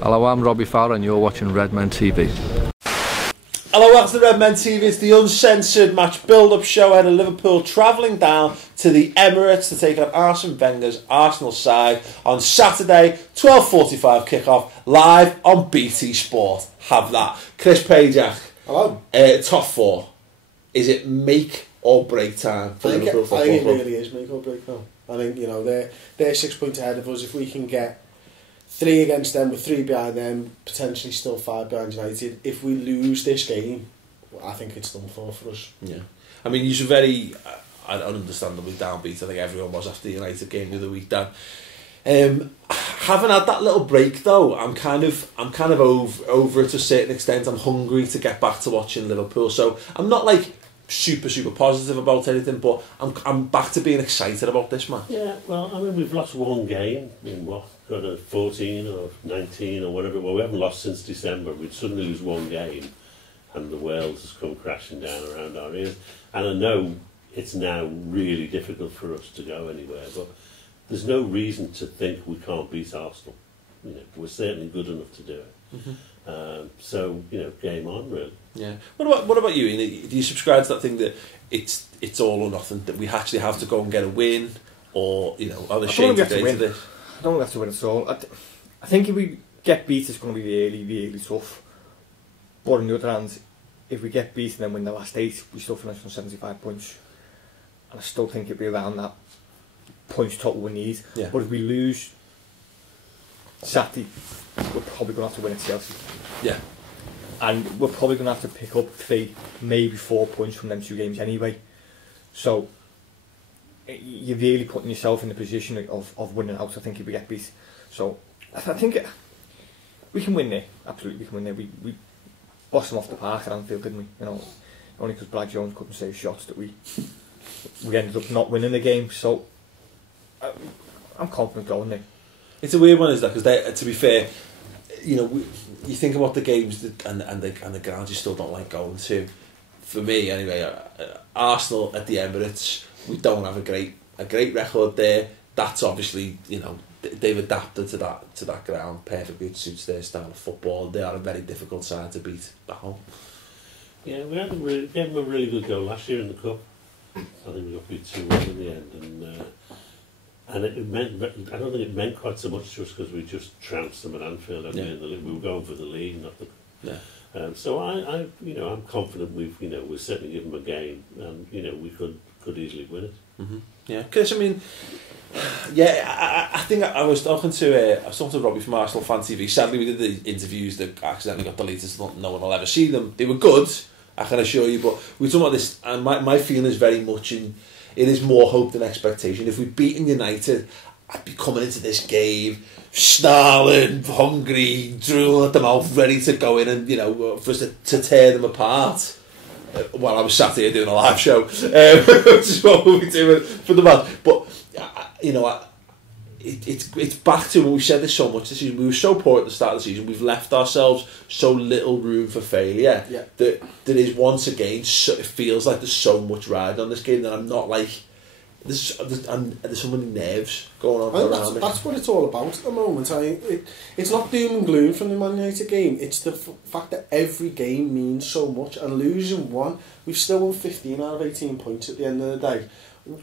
Hello, I'm Robbie Fowler and you're watching Redmen TV. Hello, welcome to Redmen TV. It's the Uncensored match build-up show ahead of Liverpool travelling down to the Emirates to take on Arsene Wenger's Arsenal side on Saturday, 12:45 kickoff, live on BT Sport. Have that. Chris Pajak. Hello. Top four. Is it make or break time for Liverpool Football Club? I think it really is make or break now. I think, you know, they're 6 points ahead of us. If we can get 3 against them with 3 behind them, potentially still 5 behind United. If we lose this game, I think it's done for us. Yeah. I mean, you're very understandably downbeat. I think everyone was after the United game the other week, Dan. Having had that little break though, I'm kind of over it to a certain extent. I'm hungry to get back to watching Liverpool. So I'm not like super positive about anything, but I'm back to being excited about this, man. Yeah, well, I mean, we've lost one game in what, got a 14 or 19 or whatever. Well, we haven't lost since December. We'd suddenly lose one game and the world has come crashing down around our ears. And I know it's now really difficult for us to go anywhere, but there's no reason to think we can't beat Arsenal. You know, we're certainly good enough to do it. Mm-hmm. So, you know, game on, really. Yeah. What about you, Ian? Do you subscribe to that thing that it's all or nothing, that we actually have to go and get a win, or, you know, are there shades of day to this? I don't have to win at all. I think if we get beat, it's going to be really tough. But on the other hand, if we get beat and then win the last 8, we still finish on 75 points. And I still think it'll be around that points total we need. Yeah. But if we lose Saturday, we're probably going to have to win at Chelsea. Yeah. And we're probably going to have to pick up 3, maybe 4 points from them 2 games anyway. So you're really putting yourself in the position of winning out, I think, if we get beat. So I think we can win there. Absolutely, we can win there. We bossed them off the park at Anfield, didn't we? You know, only because Brad Jones couldn't save shots that we ended up not winning the game. So I'm confident going there. It's a weird one, is that? Because to be fair, you know, you think about the games and the grounds you still don't like going to. For me, anyway, Arsenal at the Emirates, we don't have a great record there. That's obviously, you know, they've adapted to that ground perfectly. It suits their style of football. They are a very difficult side to beat at home. Yeah, we had a really good goal last year in the cup. I think we got beat 2-1 in the end, and it meant, I don't think it meant quite so much to us because we just trounced them at Anfield. We were going for the league, not the. Yeah. So I'm confident we've certainly given them a game, and we could easily win it. Mm-hmm. Yeah, because I mean, yeah, I think I was talking to Robbie from Arsenal Fan TV. Sadly, we did the interviews that accidentally got deleted, so no one will ever see them. They were good, I can assure you, but we were talking about this, and my feeling is very much it is more hope than expectation. If we'd beaten United, I'd be coming into this game snarling, hungry, drooling at the mouth, ready to go in and, for us to tear them apart. While I was sat here doing a live show, which is what we'll be doing for the match. But, it's back to, we said this so much this season, we were so poor at the start of the season, we've left ourselves so little room for failure, that there is once again, it feels like there's so much riding on this game that I'm not like, there's so many nerves going on around me. That's what it's all about at the moment. It's not doom and gloom from the Man United game, it's the fact that every game means so much, and losing one, we've still won 15 out of 18 points at the end of the day.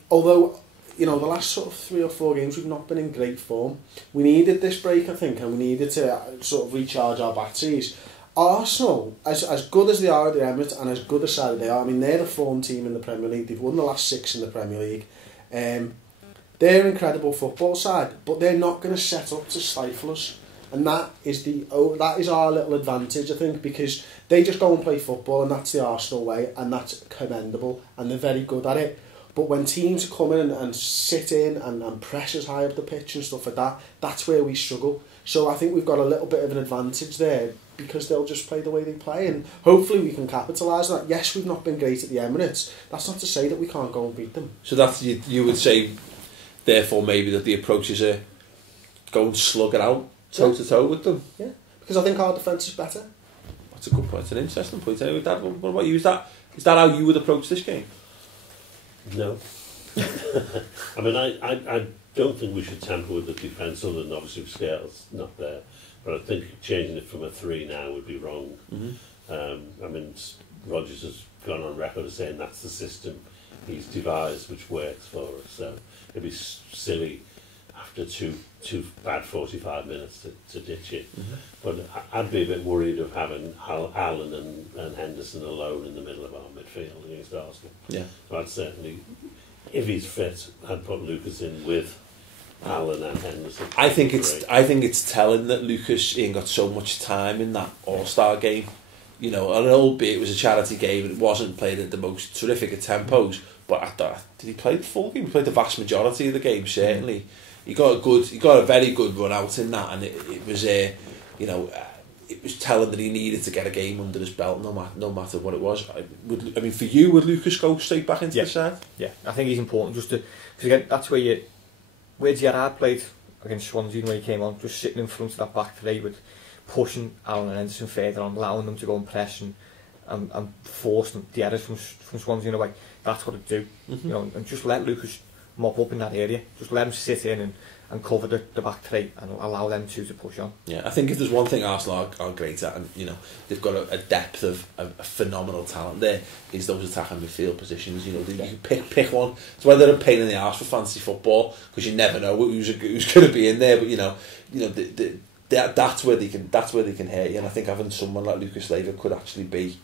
Although, the last sort of 3 or 4 games we've not been in great form. We needed this break, I think, and we needed to sort of recharge our batteries. Arsenal, as good as they are at the Emirates and as good a side they are, I mean, they're the form team in the Premier League. They've won the last 6 in the Premier League. They're an incredible football side, but they're not going to set up to stifle us. And that is our little advantage, I think, because they just go and play football, and that's the Arsenal way, and that's commendable, and they're very good at it. But when teams come in and sit in and press us high up the pitch and stuff like that, that's where we struggle. So I think we've got a little bit of an advantage there because they'll just play the way they play, and hopefully we can capitalise on that. Yes, we've not been great at the Emirates. That's not to say that we can't go and beat them. So that's you would say, therefore, maybe that the approach is go and slug it out toe to toe with them. Yeah, because I think our defence is better. That's a good point. It's an interesting point. Anyway, Dad, what about you? Is that how you would approach this game? No. I mean, I don't think we should tamper with the defence, other than obviously Skrtel's not there. But I think changing it from a 3 now would be wrong. I mean, Rodgers has gone on record as saying that's the system he's devised which works for us. So it'd be silly after two bad 45 minutes to ditch it. But I'd be a bit worried of having Allen and Henderson alone in the middle of our midfield against Arsenal. Yeah. So I'd certainly, if he's fit, I'd put Lucas in with Allen and Henderson. I think it's telling that Lucas ain't got so much time in that All-Star game. You know, and albeit it was a charity game and it wasn't played at the most terrific of tempos, but I thought, did he play the full game? He played the vast majority of the game, certainly. He got a very good run out in that, and it was it was telling that he needed to get a game under his belt, no matter what it was. I mean, for you, would Lucas go straight back into the side? Yeah, I think he's important just to, because again, that's where Gerrard played against Swansea when he came on, just sitting in front of that back three with pushing Allen and Henderson further on, allowing them to go and press and force the errors from Swansea in a way. That's what it do, you know, and just let Lucas mop up in that area. Just let him sit in and cover the back three and allow them to push on. Yeah, I think if there's one thing Arsenal are great at, and you know they've got a depth of a phenomenal talent there, is those attacking midfield positions. You know, you can pick one. It's whether they're a pain in the arse for fantasy football because you never know who's going to be in there. But you know, that's where they can hurt you. And I think having someone like Lucas Leiva could actually be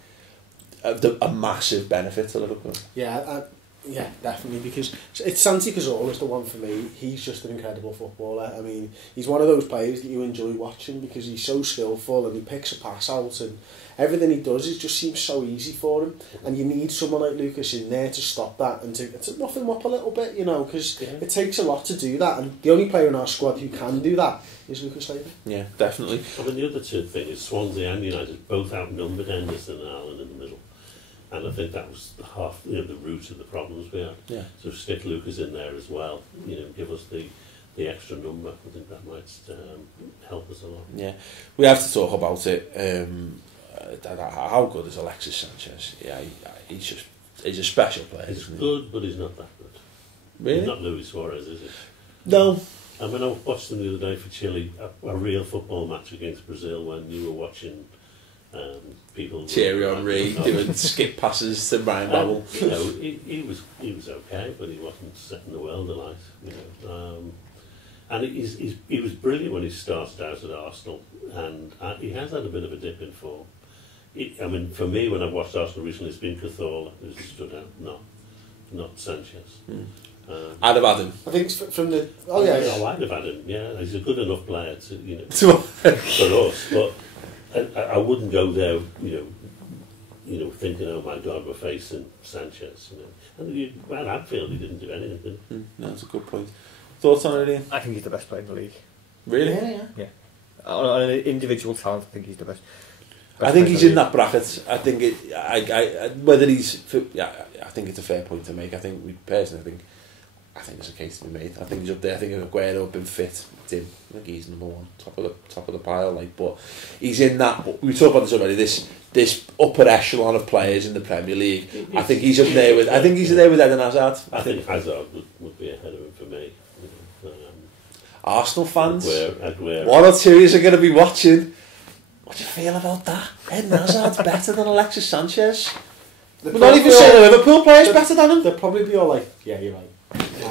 a massive benefit to Liverpool. Yeah, definitely, because it's Santi Cazorla is the one for me. He's just an incredible footballer. I mean, he's one of those players that you enjoy watching because he's so skillful and he picks a pass out and everything he does, it just seems so easy for him. And you need someone like Lucas in there to stop that and to rough him up a little bit, you know, because it takes a lot to do that. And the only player in our squad who can do that is Lucas Leiva. Yeah, definitely. I mean, the other two things is Swansea and United both outnumbered Henderson and Allen in the middle. And I think that was half, the root of the problems we had. Yeah. So stick Lucas in there as well, give us the extra number. I think that might help us a lot. Yeah, we have to talk about it. How good is Alexis Sanchez? Yeah, he's a special player. He's good, but he's not that good. Really? He's not Luis Suarez, is he? No. I mean, I watched them the other day for Chile, a real football match against Brazil when you were watching people Thierry Henry doing skip passes to Brian Babel. You know, he was okay, but he wasn't setting the world alight. And he was brilliant when he started out at Arsenal, and he has had a bit of a dip in form. I mean, for me, when I've watched Arsenal recently, it's been Cazorla who's stood out, not Sanchez. I'd have had him. I think from the I'd have had him. Yeah, he's a good enough player to for us, but. I wouldn't go there, thinking, oh my God, we're facing Sanchez. And at Anfield, he didn't do anything, did he? No, that's a good point. Thoughts on it, Ian? I think he's the best player in the league. Really? Yeah. On an individual talent, I think he's the best. I think he's in that bracket. I think whether he's, I think it's a fair point to make. I think I think there's a case to be made. I think he's up there. I think if Aguero had been fit, I think he's number one, top of the pile. But he's in that. We talked about this already. This upper echelon of players in the Premier League. I think he's up there with. I think he's there with Eden Hazard. I think Hazard would be ahead of him for me. Arsenal fans, Aguero. One or two are going to be watching. What do you feel about that? Eden Hazard's better than Alexis Sanchez. We're not even saying the Liverpool player's better than him. They'll probably be all like, yeah, you're right.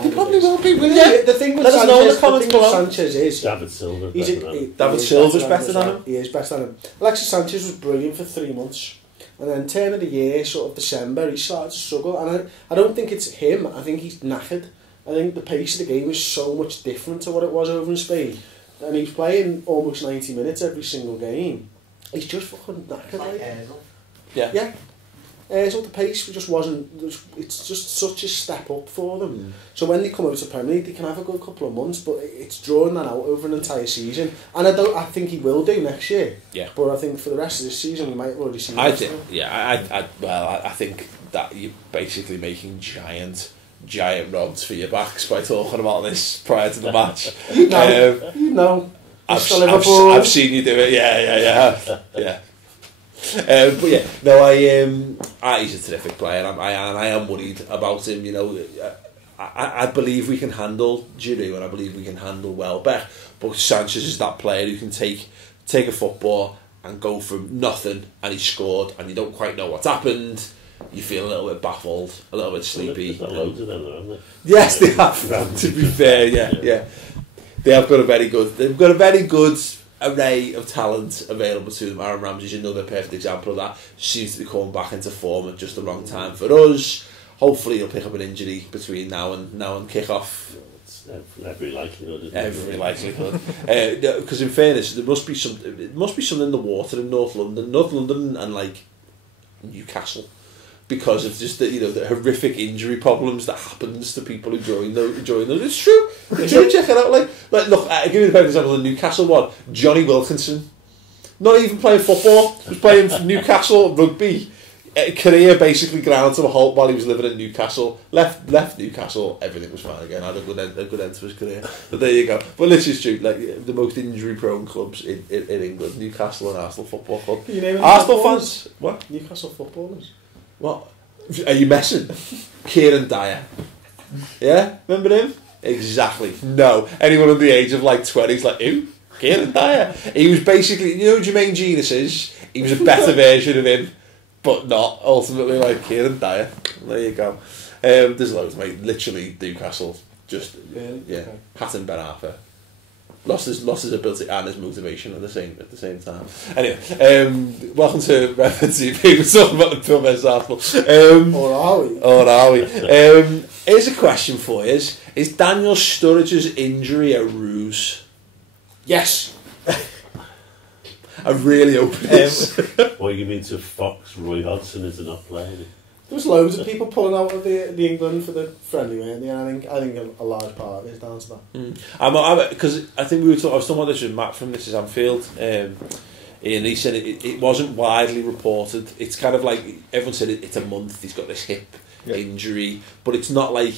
He probably will be, will you? The thing with Let us know in the comments below. Sanchez is David Silva. David Silva's better than him. He is better than him. Alexis Sanchez was brilliant for 3 months, and then turn of the year, sort of December, he started to struggle. And I don't think it's him. I think he's knackered. I think the pace of the game is so much different to what it was over in Spain, and he's playing almost 90 minutes every single game. He's just fucking knackered. Yeah. So the pace just wasn't. It's just such a step up for them. So when they come over to Premier League, they can have a good couple of months, but it's drawing that out over an entire season. And I think he will do next year. Yeah. But I think for the rest of this season, we might have already seen. I think that you're basically making giant rods for your backs by talking about this prior to the match. I've seen you do it. Yeah. But yeah, no, he's a terrific player, and I am worried about him. I believe we can handle Giroud, and I believe we can handle Welbeck, but Sanchez is that player who can take take a football and go from nothing, and he scored, and you don't quite know what's happened. You feel a little bit baffled, a little bit sleepy. There's loads of them, haven't they? Yes, they have. To be fair, yeah. They have got a very good. They've got a very good array of talent available to them. Aaron Ramsey's another perfect example of that. Seems to be coming back into form at just the wrong time for us. Hopefully, he'll pick up an injury between now and kick-off. It's every likelihood. Every likelihood. Because in fairness, there must be something in the water in North London, and like Newcastle, because of just the horrific injury problems that happens to people who join those. It's true. Check it out. Like look, I'll give you the perfect example of the Newcastle one. Johnny Wilkinson, not even playing football, was playing for Newcastle rugby. Career basically ground to a halt while he was living in Newcastle. Left Newcastle, everything was fine again. Had a good end to his career. But there you go. But this is true. Like the most injury-prone clubs in England, Newcastle and Arsenal Football Club. Can you name Arsenal fans? What? Newcastle footballers. What? Are you messing? Kieran Dyer. Yeah? Remember him? Exactly. No. Anyone under the age of like 20 is like, who? Kieran Dyer. He was basically, Jermaine Genius is? He was a better version of him, but not ultimately like Kieran Dyer. There you go. There's loads, mate. Literally Newcastle. Just, yeah. Okay. Hatton Ben Arthur. Lost his ability and his motivation at the same time. Anyway, welcome to Redmen TV. We're talking about the film as Arsenal. Or are we? Here's a question for you. Is Daniel Sturridge's injury a ruse? Yes. I really hope it is. What you mean to Fox Roy Hodgson into not playing? There was loads of people pulling out of the England for the friendly, weren't they? And I think a large part of it is down to that. Because I think I was talking about this with Matt from This Is Anfield, and he said it wasn't widely reported. It's kind of like everyone said it's a month. He's got this hip injury, but it's not like,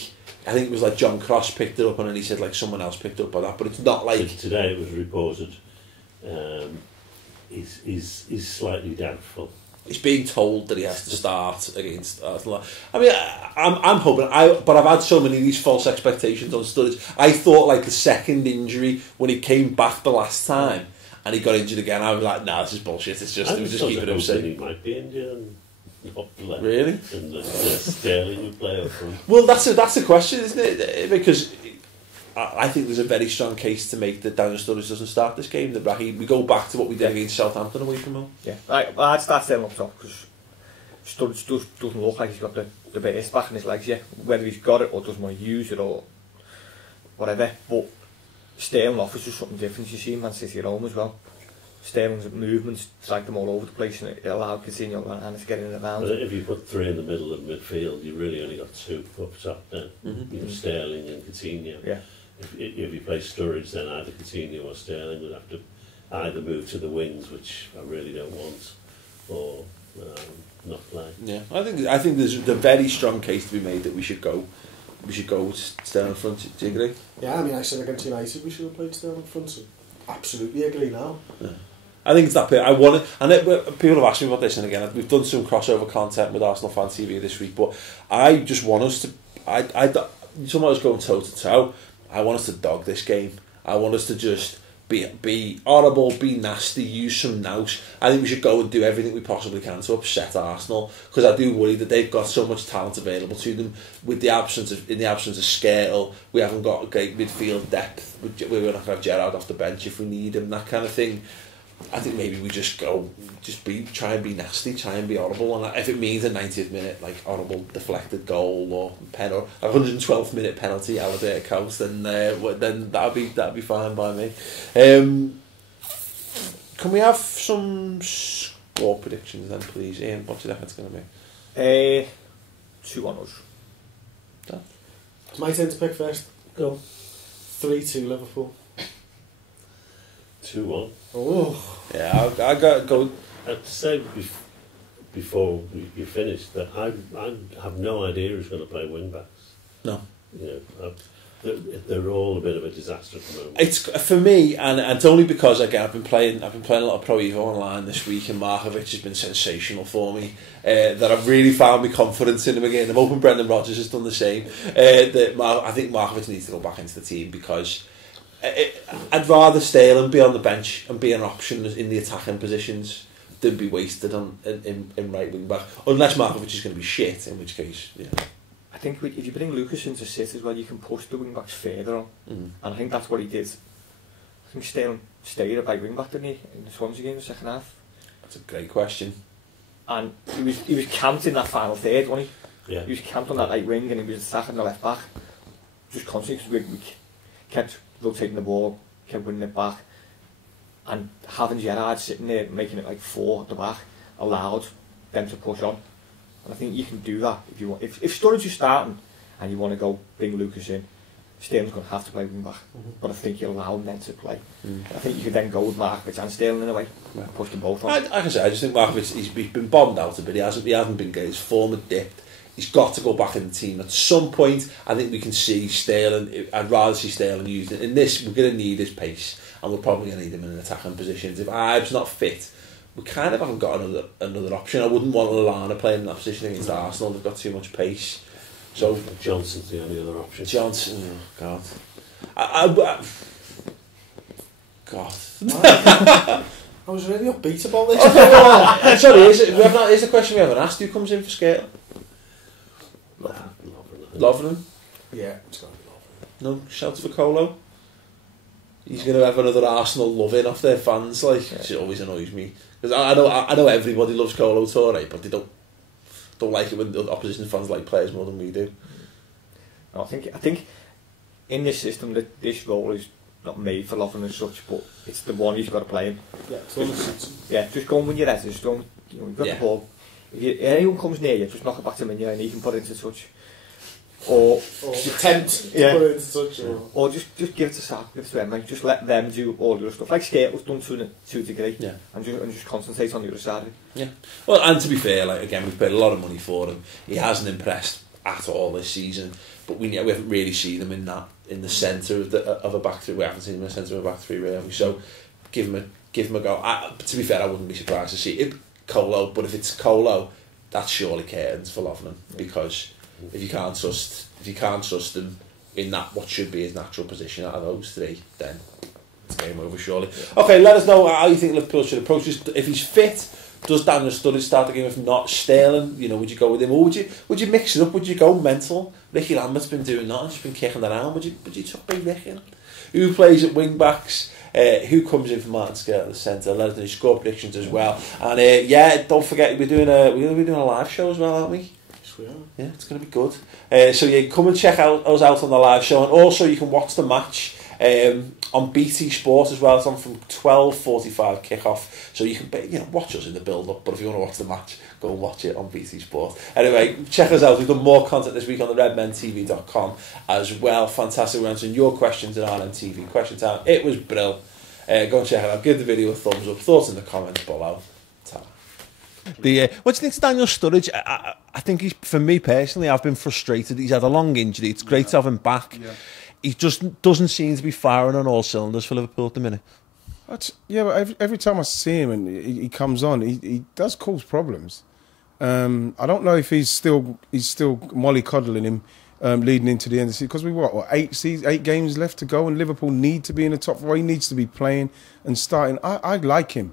I think it was like John Cross picked it up, and then he said like someone else picked up on that. But it's not like today it was reported. He's slightly doubtful. He's being told that he has to start against Arsenal. I mean, I'm hoping. But I've had so many of these false expectations on Sturridge. I thought like the second injury when he came back the last time and he got injured again. I was like, nah, this is bullshit. It was just keeping him safe. He might be injured and not play. Really? And the Sterling would play up front. Well, that's a question, isn't it? Because I think there's a very strong case to make that Daniel Sturridge doesn't start this game. That we go back to what we did against Southampton away from home. Yeah, I'd start Sterling up top because Sturridge doesn't look like he's got the base back in his legs yet. Whether he's got it or doesn't want to use it or whatever, but Sterling offers just something different. You see Man City at home as well. Sterling's movements drag them all over the place and it allowed Coutinho and Hannes to get in and around. If you put three in the middle of midfield, you really only got two up top then. Sterling and Coutinho. Yeah. If you play Sturridge, then either Coutinho or Sterling would have to either move to the wings, which I really don't want, or not play. Yeah, I think there's a very strong case to be made that we should go with Sterling front. Do you agree? Yeah, I mean, I said against United we should have played Sterling front. So absolutely agree now. Yeah. I think it's that bit. I want it, and people have asked me about this, and again, we've done some crossover content with Arsenal Fan TV this week, but I just want us to. Someone was going toe to toe. I want us to dog this game. I want us to just be horrible, be nasty, use some nous. I think we should go and do everything we possibly can to upset Arsenal, because I do worry that they've got so much talent available to them. In the absence of Skrtel, we haven't got great midfield depth. We're not going to have Gerrard off the bench if we need him, that kind of thing. I think maybe we try and be nasty, try and be horrible, and if it means a 90th minute like horrible deflected goal or a 112th minute penalty out of their coast, then that'd be fine by me. Can we have some score predictions then, please, Ian? What do you think it's going to be? 2-1 us. It's my turn to pick first. Go. 3-2 Liverpool. 2-1. Oh. Yeah, I got to go. I'd say before you finish that I have no idea who's going to play wing backs. No. They're all a bit of a disaster at the moment. It's for me, and it's only because again I've been playing a lot of Pro Evo online this week, and Markovic has been sensational for me. That I've really found my confidence in him again. I'm hoping Brendan Rodgers has done the same. I think Markovic needs to go back into the team because I'd rather Sterling be on the bench and be an option in the attacking positions than be wasted in right wing back. Unless Markovic is going to be shit, in which case, yeah. I think if you bring Lucas in to sit as well, you can push the wing backs further on. And I think that's what he did. I think Sterling stayed at right wing back, didn't he, in the Swansea game in the second half? That's a great question. And he was camped in that final third, wasn't he? Yeah. He was camped on that right wing and he was attacking the left back. Just constantly, because we kept rotating the ball, kept winning it back. And having Gerrard sitting there, making it like 4 at the back, allowed them to push on. And I think you can do that if you want. If Sturridge is starting and you want to go bring Lucas in, Sterling's going to have to play wing back. But I think you allow them to play. I think you could then go with Markovic and Sterling in a way, and push them both on. Like I say, I just think Markovic, he's been bombed out a bit. He hasn't been good. His form had dipped. He's got to go back in the team at some point. I think we can see Sterling. I'd rather see Sterling used in this. We're going to need his pace, and we're probably going to need him in an attacking positions. If Ives not fit, we kind of haven't got another option. I wouldn't want Lallana playing in that position against Arsenal. They've got too much pace. So Johnson's the only other option. Johnson, oh God, God. I was really upbeat about this. Sorry, is the question we haven't asked? Who comes in for Skrtel? Lovren. Yeah, it's got to be Lovren. No shout for Colo. He's going to have another Arsenal loving off their fans. Like, it always annoys me because I know everybody loves Colo Torre, but they don't like it when the opposition fans like players more than we do. No, I think in this system that this role is not made for Lovren as such, but it's the one he's got to play in. Yeah, just go and win your headers. Don't you've got the ball. If anyone comes near you, just knock it back to Minya and he can put it into touch. Or attempt to put it into touch. Or just give it to Sal, give it to them. Like, just let them do all the other stuff. Like Skrtel's done to a degree. Yeah. And just concentrate on the other side. Yeah. Well, and to be fair, like again, we've paid a lot of money for him. He hasn't impressed at all this season, but we haven't really seen him in the centre of a back three. We haven't seen him in the centre of a back three, really, have we? So give him a go. To be fair, I wouldn't be surprised to see it Colo, but if it's Colo, that's surely curtains for Lovren, because if you can't trust him in that what should be his natural position out of those three, then it's game over surely. Okay, let us know how you think Liverpool should approach this. If he's fit, does Daniel Sturridge start the game? If not, Sterling, would you go with him, or would you mix it up? Would you go mental? Ricky Lambert's been doing that, just been kicking around. Would you chuck Big Rick in? Who plays at wing backs? Who comes in for Martin Skrtel at the centre? Let us know your score predictions as well. And don't forget we're going to be doing a live show as well, aren't we? Yeah, it's going to be good. So you come and check us out on the live show, and also you can watch the match on BT Sport as well. It's on from 12:45 kickoff, so you can watch us in the build-up. But if you want to watch the match, go and watch it on BT Sport. Anyway, check us out. We've done more content this week on the redmentv.com as well. Fantastic. We're answering your questions at RMTV Question Time. It was brilliant. Go and check it out. Give the video a thumbs up. Thoughts in the comments below. Ta. What do you think of Daniel Sturridge? I think for me personally, I've been frustrated. He's had a long injury. It's great to have him back. Yeah. He just doesn't seem to be firing on all cylinders for Liverpool at the minute. But every time I see him and he comes on, he does cause problems. I don't know if he's still mollycoddling him leading into the end of the season, because we've got 8 games left to go, and Liverpool need to be in the top 4. He needs to be playing and starting. I like him.